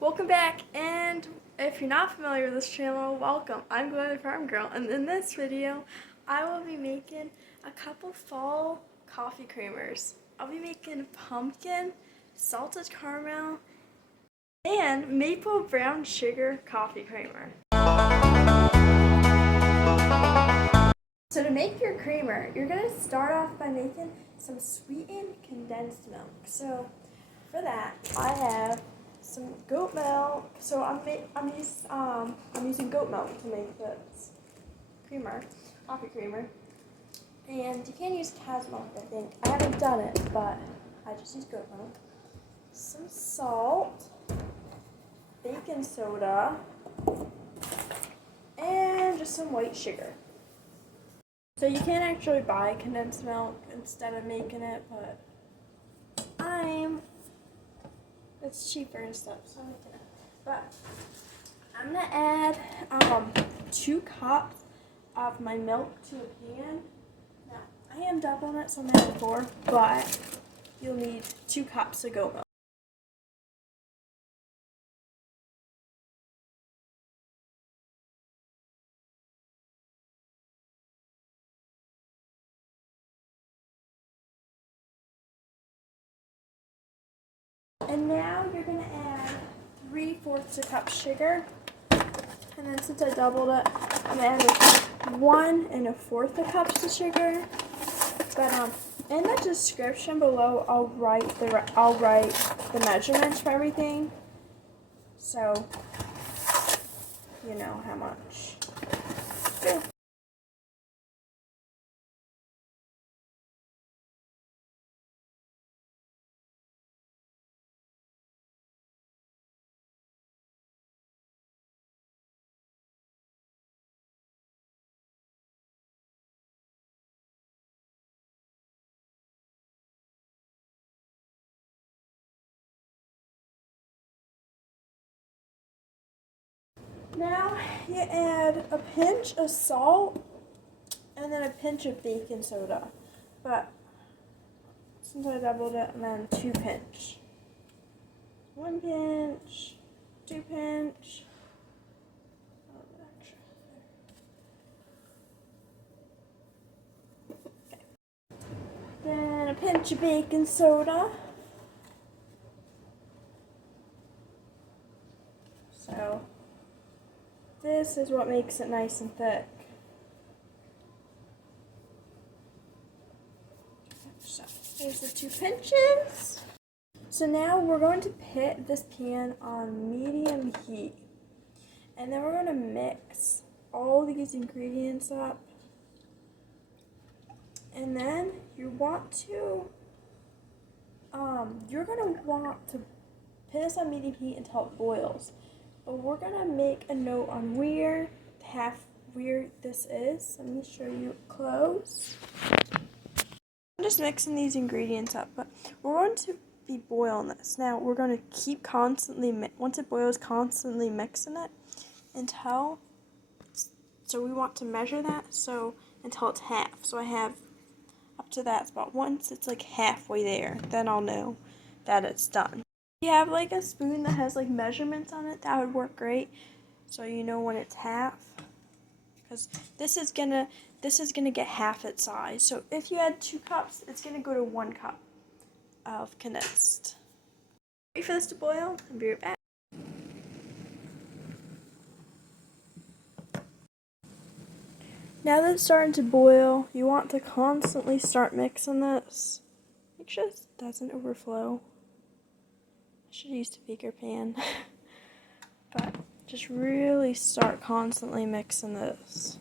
Welcome back, and if you're not familiar with this channel, welcome. I'm Gwen the Farm Girl, and in this video, I will be making a couple fall coffee creamers. I'll be making pumpkin, salted caramel, and maple brown sugar coffee creamer. So to make your creamer, you're going to start off by making some sweetened condensed milk. So for that, I have some goat milk. So I'm using goat milk to make this creamer, coffee creamer. And you can use cow's milk, I think. I haven't done it, but I just use goat milk. Some salt, baking soda, and just some white sugar. So you can actually buy condensed milk instead of making it, but it's cheaper and stuff, so I'm making it. But I'm gonna add 2 cups of my milk to a pan. Now I am doubling it, so I'm adding 4, but you'll need 2 cups of goat milk. And now you're going to add 3/4 a cup sugar. And then since I doubled it, I'm going to add 1 1/4 cups of sugar. But in the description below, I'll write the measurements for everything, so you know how much. Okay. Now you add a pinch of salt and then a pinch of baking soda. But since I doubled it, and then 2 pinch. 1 pinch, 2 pinch. Okay. Then a pinch of baking soda. So this is what makes it nice and thick. So there's the 2 pinches. So now we're going to put this pan on medium heat. And then we're going to mix all these ingredients up. And then you're going to want to put this on medium heat until it boils. But we're going to make a note on where this is. Let me show you close. I'm just mixing these ingredients up, but we're going to be boiling this. Now we're going to keep once it boils, constantly mixing it until, so we want to measure that, so until it's half. So I have up to that spot. Once it's like halfway there, then I'll know that it's done. If you have like a spoon that has like measurements on it, that would work great, so you know when it's half, because this is gonna get half its size. So if you add 2 cups, it's gonna go to 1 cup of condensed. Wait for this to boil and be right back. Now that it's starting to boil, you want to constantly start mixing this. Make sure this doesn't overflow. I should have used a bigger pan. But just really start constantly mixing this.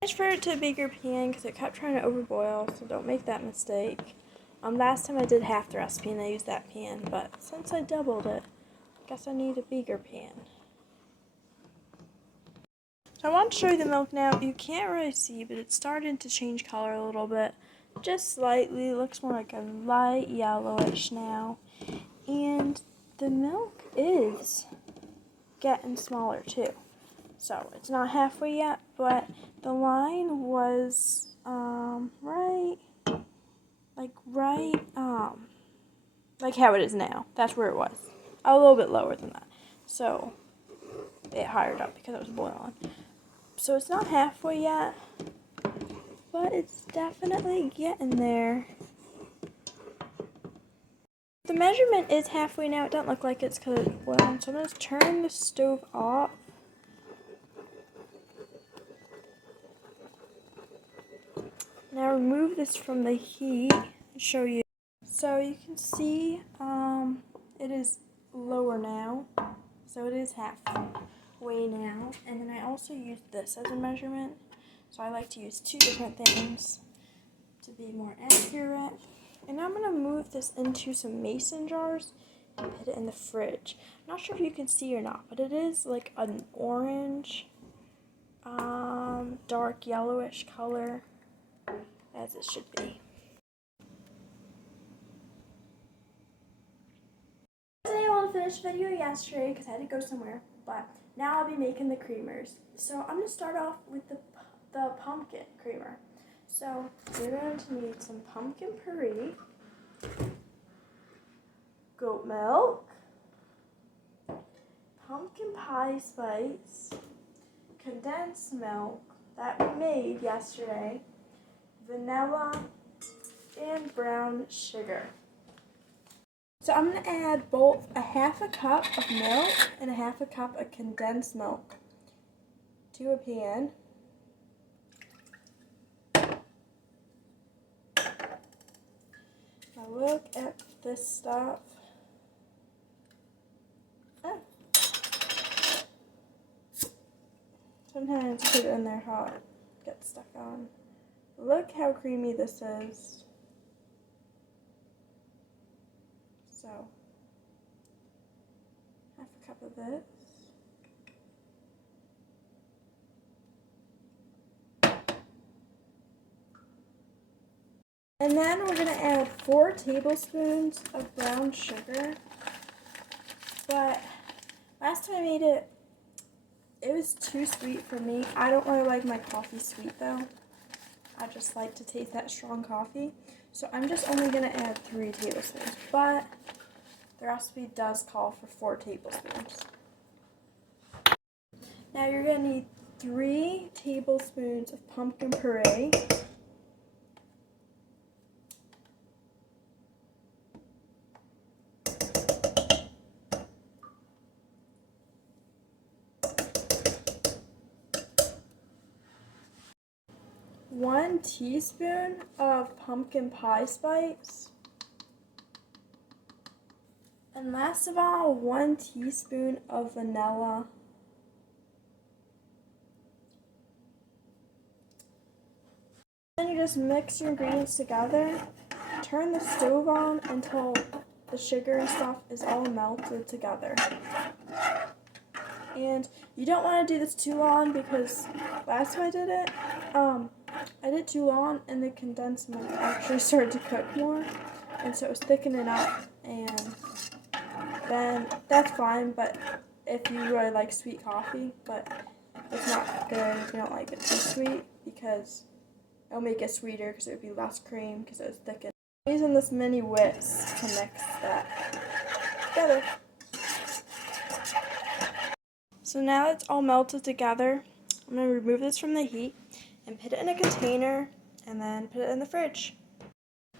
Transfer it to a bigger pan because it kept trying to overboil, so don't make that mistake. Last time I did half the recipe and I used that pan, but since I doubled it, I guess I need a bigger pan. So I want to show you the milk now. You can't really see, but it's starting to change color a little bit. Just slightly. It looks more like a light yellowish now. And the milk is getting smaller too. So it's not halfway yet, but the line was like how it is now. That's where it was. A little bit lower than that. So it hired up because it was boiling. So it's not halfway yet, but it's definitely getting there. The measurement is halfway now. It doesn't look like it's because it's boiling. So I'm going to turn the stove off. Now remove this from the heat and show you. So you can see it is lower now. So it is halfway now. And then I also used this as a measurement. So I like to use two different things to be more accurate. And now I'm going to move this into some mason jars and put it in the fridge. I'm not sure if you can see or not, but it is like an orange, dark yellowish color, as it should be. I wasn't able to finish the video yesterday because I had to go somewhere, but now I'll be making the creamers. So I'm going to start off with the pumpkin creamer. So you're going to need some pumpkin puree, goat milk, pumpkin pie spice, condensed milk that we made yesterday, vanilla, and brown sugar. So I'm going to add both a half a cup of milk and a half a cup of condensed milk to a pan. Now look at this stuff. Oh. Sometimes you put it in there hot, gets stuck on. Look how creamy this is. So, half a cup of this. And then we're going to add 4 tablespoons of brown sugar. But last time I made it, it was too sweet for me. I don't really like my coffee sweet though. I just like to taste that strong coffee. So I'm just only going to add 3 tablespoons. But the recipe does call for 4 tablespoons. Now you're going to need 3 tablespoons of pumpkin puree. One teaspoon of pumpkin pie spice. And last of all, 1 teaspoon of vanilla. Then you just mix your ingredients together. Turn the stove on until the sugar and stuff is all melted together. And you don't want to do this too long because last time I did it, I did too long and the condensed milk actually started to cook more. And so it was thickening up, and then that's fine, but if you really like sweet coffee, but it's not good if you don't like it too sweet because it'll make it sweeter because it would be less cream because it was thickened. I'm using this mini whisk to mix that together. So now it's all melted together. I'm going to remove this from the heat and put it in a container and then put it in the fridge.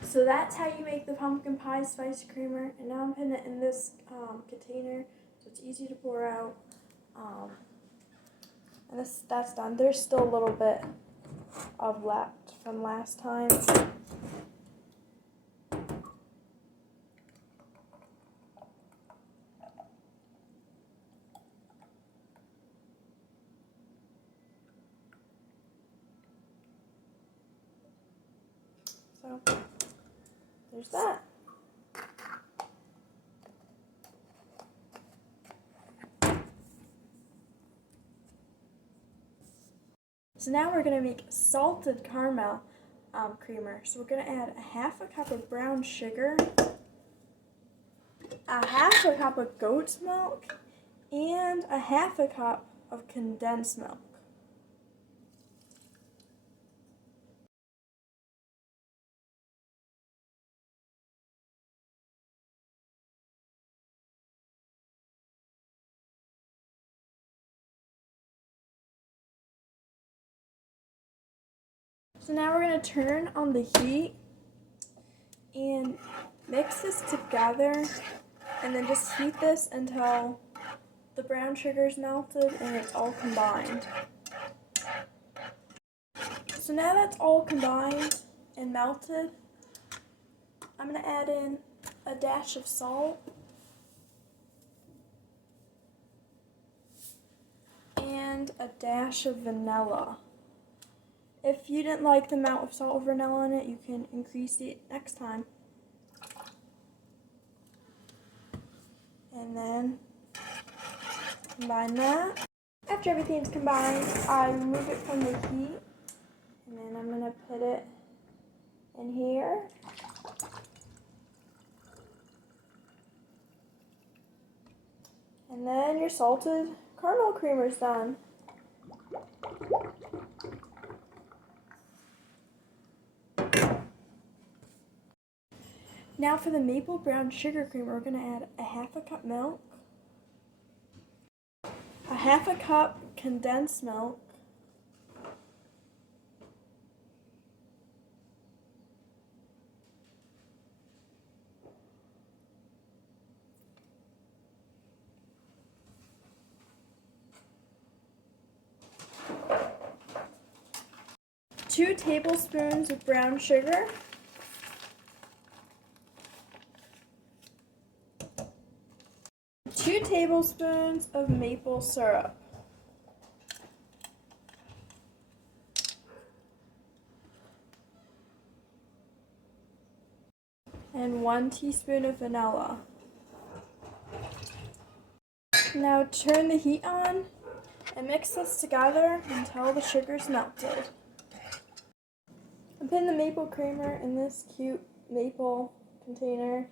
So that's how you make the pumpkin pie spice creamer, and now I'm putting it in this container so it's easy to pour out. And that's done. There's still a little bit of left from last time. So there's that. So now we're going to make salted caramel creamer. So we're going to add a half a cup of brown sugar, a half a cup of goat's milk, and a half a cup of condensed milk. So now we're going to turn on the heat and mix this together, and then just heat this until the brown sugar is melted and it's all combined. So now that's all combined and melted, I'm going to add in a dash of salt and a dash of vanilla. If you didn't like the amount of salt or vanilla in it, you can increase it next time. And then combine that. After everything's combined, I remove it from the heat, and then I'm going to put it in here. And then your salted caramel creamer is done. Now for the maple brown sugar creamer, we're going to add a half a cup milk, a half a cup condensed milk, two tablespoons of brown sugar, two tablespoons of maple syrup, and 1 teaspoon of vanilla. Now turn the heat on and mix this together until the sugar's melted. I'm putting the maple creamer in this cute maple container.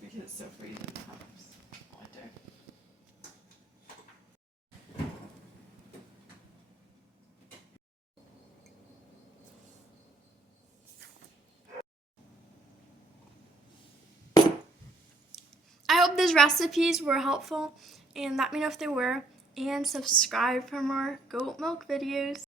Because it's so freezing in the house. Winter. I hope these recipes were helpful, and let me know if they were, and subscribe for more goat milk videos.